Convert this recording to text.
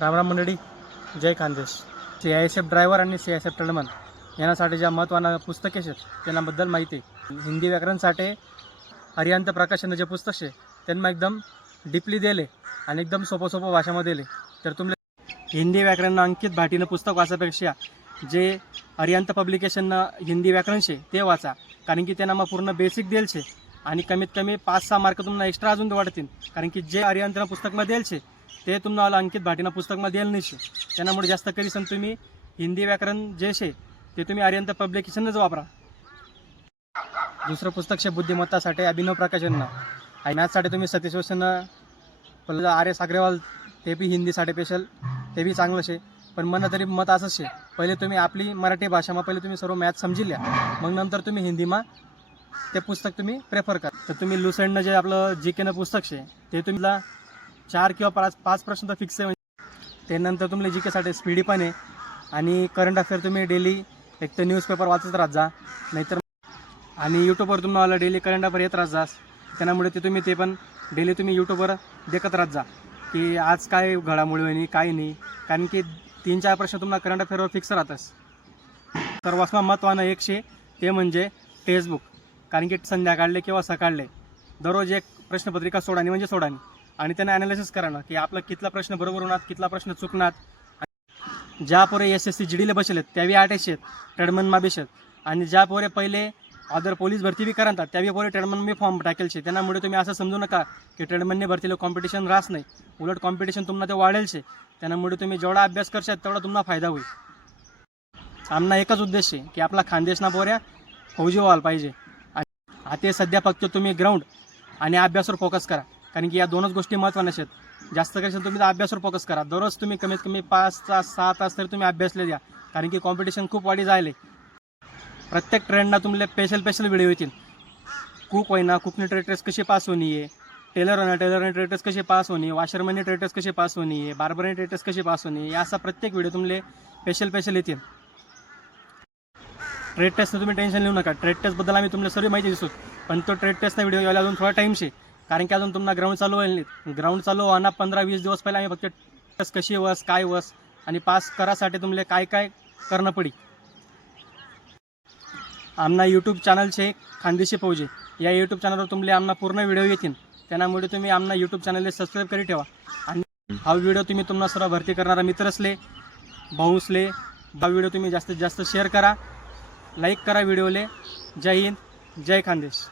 रामराम मंडळी, जय Khandesh. CISF driver आणि CISF टर्नमन यांच्यासाठी ज्या महत्त्वानं पुस्तके आहेत त्यांनाबद्दल माहिती आहे. हिंदी व्याकरणसाठी अरिहंत प्रकाशनाचे जे पुस्तक आहे त्यांना एकदम डीपली दिले आणि एकदम सोपं भाषामध्ये दिले. तर तुम्हाला हिंदी व्याकरण अंकित भाटीनं पुस्तक वाचापेक्षा जे अरिहंत पब्लिकेशननं हिंदी व्याकरण शे ते वाचा, कारण की त्यांना मग पूर्ण बेसिक देल छे आणि कमीत कमी 5-6 मार्क तुम्हाला एक्स्ट्रा अजून वाढतील. कारण की जे अरिहंतनं पुस्तकमध्ये देल छे ते तुम्हाला अंकित भाटीनं पुस्तकमध्ये देल नाही शे. त्यामुळे जास्त करीसन तुम्ही हिंदी व्याकरण जे शे ते तुम्ही अरिहंत पब्लिकेशनच वापरा. दुसरं पुस्तक शे बुद्धिमत्तासाठी अभिनव प्रकाशननं आणि मॅथ्ससाठी तुम्ही सतीश वसनं RS अग्रवाल ते बी हिंदीसाठी स्पेशल ते बी चांगलं शे. पण मला तरी मत असंच शे, पहिले तुम्ही आपली मराठी भाषामा पहिले तुम्ही सर्व मॅथ्स समजी लिया, मग नंतर तुम्ही हिंदीमा ते पुस्तक तुम्ही प्रेफर करा. तर तुम्ही लुसेंटनं जे आपलं GKनं पुस्तक शे ते तुम्हाला 4 किंवा 5 प्रश्न तर फिक्स आहे. ते नंतर तुम्हाला GKसाठी स्पीडी पण आहे आणि करंट अफेअर तुम्ही डेली एक तर न्यूजपेपर वाचत राहत जा, नाहीतर आणि यूट्यूबवर तुम्हाला डेली करंट अफेअर येत राहत जा. त्यामुळे ते पण डेली तुम्ही यूट्यूबवर देखत राहत जा की आज काय घडामोडी होईल काय नाही, कारण की 3-4 प्रश्न तुम्हाला करंट अफेअरवर फिक्स राहतच. तर वाचमा महत्त्वानं एक शे ते म्हणजे टेक्स्टबुक, कारण की संध्याकाळले किंवा सकाळले दररोज एक प्रश्नपत्रिका सोडानी म्हणजे सोडानी आणि त्यांना ॲनालिसिस करणं की आपला कितला प्रश्न बरोबर होणार कितला प्रश्न चुकणार. ज्या पोरे SSC GDला बसलेत त्यावेळी 8 आहेत, टर्मनमा बेशत, आणि ज्या पोरे पहिले अदर पोलीस भरती बी करतात त्यावेळी पोरे टर्मन मी फॉर्म टाकेल शे. त्यामुळे तुम्ही असं समजू नका की टर्मनने भरतीला कॉम्पिटिशन रास नाही, उलट कॉम्पिटिशन तुम्हाला ते वाढेल शे. त्यामुळे तुम्ही जेवढा अभ्यास करशाल तेवढा तुम्हाला फायदा होईल. आमना एकच उद्देश आहे की आपला खानदेशना पोऱ्या फौजी व्हायला पाहिजे. आता सध्या फक्त तुम्ही ग्राउंड आणि अभ्यासावर फोकस करा, कारण की या दोनच गोष्टी महत्त्वाच्या आहेत. जास्त करून तुम्ही अभ्यासावर फोकस करा. दररोज तुम्ही कमीत कमी 5-6 तास तरी तुम्ही अभ्यासले द्या, कारण की कॉम्पिटिशन खूप वाढी जायले. प्रत्येक ट्रेंडना तुम्हाला स्पेशल व्हिडिओ येतील. कुक होईना कुकने ट्रेड कशी पास होणी आहे, टेलर होणार टेलरने ट्रेड कशी पास होणी, वॉशरमॅनने ट्रेड कशी पास होणी आहे, बार्बरने ट्रेड कशी पास होणी आहे, असा प्रत्येक व्हिडिओ तुम्हाला स्पेशल येतील. ट्रेड टेस्टचं तुम्ही टेन्शन घेऊ नका. ट्रेड टेस्टबद्दल आम्ही तुम्हाला सर्व माहिती दिसतो, पण तो ट्रेड टेस्टचा व्हिडिओ यायला अजून थोडा टाईम शे, कारण की अजून तुम्हाला ग्राउंड चालू होईल नाही. ग्राउंड चालू होणार 15-20 दिवस पहिला आम्ही फक्त टेस्ट कशी वस काय वस आणि पास करासाठी तुम्हाला काय करणं पडी. आमना यूट्यूब चॅनल शे खानदेशी फौजी, या यूट्यूब चॅनलवर तुम्हाला आमना पूर्ण व्हिडिओ येतील. त्यामुळे तुम्ही आमना यूट्यूब चॅनलला सबस्क्राईब करी ठेवा. आणि हा व्हिडिओ तुम्ही तुम्हाला सर्व भरती करणारा मित्रसले भाऊसले हा व्हिडिओ तुम्ही जास्तीत जास्त शेअर करा, लाईक करा व्हिडिओले. जय हिंद, जय खानदेश.